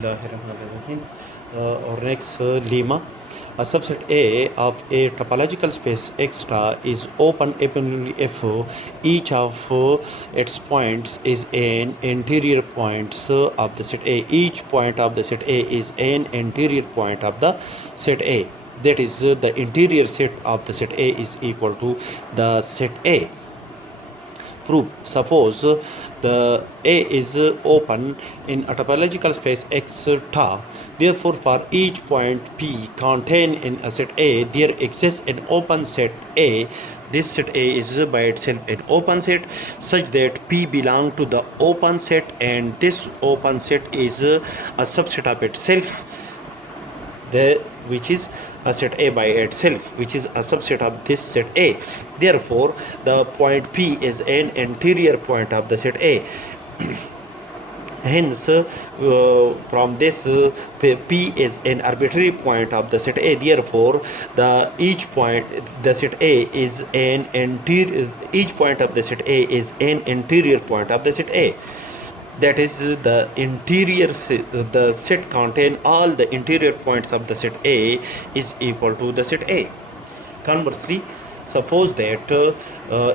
Bismillahirrahmanirrahim. Our next lemma. A subset A of a topological space X star is open only if each of its points is an interior points of the set A. Each point of the set A is an interior point of the set A. That is, the interior set of the set A is equal to the set A. Proof. Suppose the A is open in a topological space X star. Therefore, for each point P contained in a set A, there exists an open set A. This set A is by itself an open set such that P belongs to the open set, and this open set is a subset of itself, which is a set A by itself, which is a subset of this set A. Therefore, the point P is an interior point of the set A. Hence, from this, P is an arbitrary point of the set A. Therefore, each point the set A is an interior. Each point of the set A is an interior point of the set A. That is, the interior the set contain all the interior points of the set A is equal to the set A. Conversely, suppose that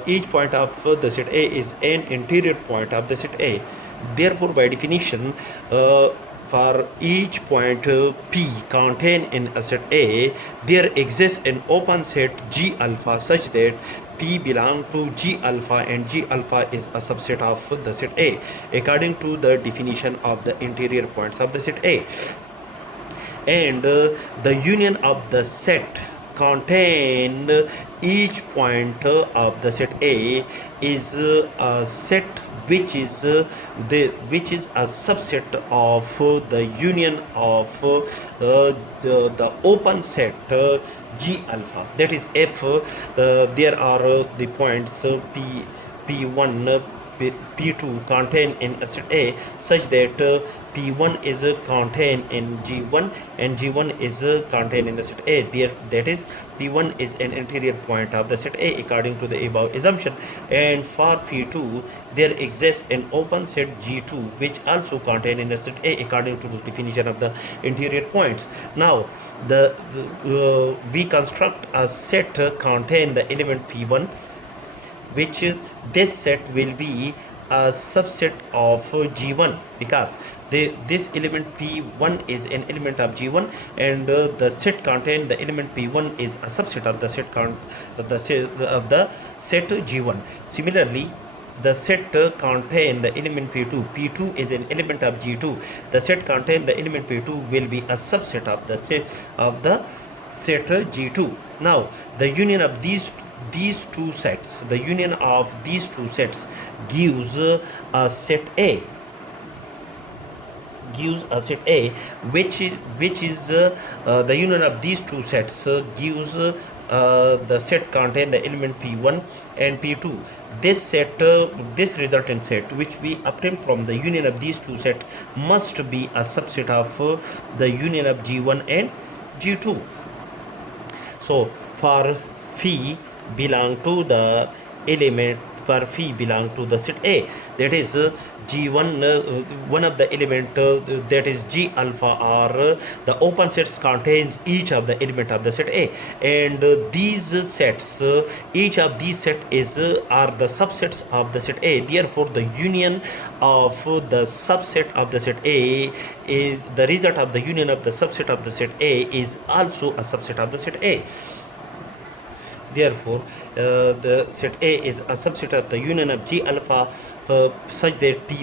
each point of the set A is an interior point of the set A. Therefore, by definition, for each point P contained in a set A, there exists an open set G alpha such that P belongs to G alpha, and G alpha is a subset of the set A according to the definition of the interior points of the set A. And the union of the set contained each point of the set A is a set which is a subset of the union of the open set G alpha. That is, if there are the points P1 P2 contained in a set A such that P1 is contained in G1 and G1 is contained in the set A. That is, P1 is an interior point of the set A according to the above assumption. And for P2, there exists an open set G2 which also contained in the set A according to the definition of the interior points. Now, we construct a set contain the element P1, which this set will be a subset of G1 because this element P1 is an element of G1, and the set contain the element P1 is a subset of the set set G1. Similarly, the set contain the element P2. P2 is an element of G2. The set contain the element P2 will be a subset of the set G2. Now, the union of these two sets, gives a set A. Which is the union of these two sets gives the set contain the element P1 and P2. This resultant set, which we obtain from the union of these two sets, must be a subset of the union of G1 and G2. So, for phi belong to the element, for phi belong to the set A, that is G1, one of the element that is G alpha, or the open sets contains each of the element of the set A, and these sets, each of these set are the subsets of the set A. Therefore, the union of the subset of the set A is the result of the union of the subset of the set A is also a subset of the set A. Therefore, the set A is a subset of the union of G alpha such that P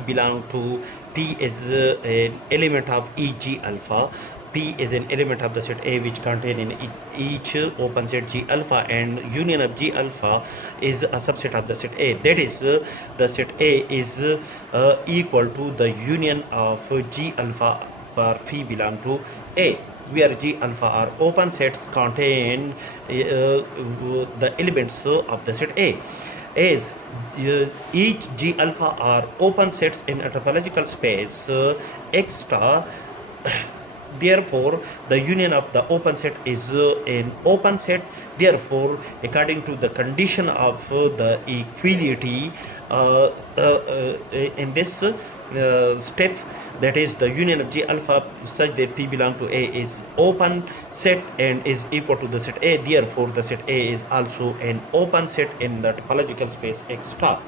is an element of each G alpha. P is an element of the set A which contain in each open set G alpha, and union of G alpha is a subset of the set A. That is, the set A is equal to the union of G alpha for phi belong to A, where G alpha are open sets contain the elements of the set A. As each G alpha are open sets in a topological space X star, therefore the union of the open set is an open set. Therefore, according to the condition of the equality in this, step, that is the union of G alpha such that P belong to A is open set and is equal to the set A. Therefore, the set A is also an open set in the topological space X star.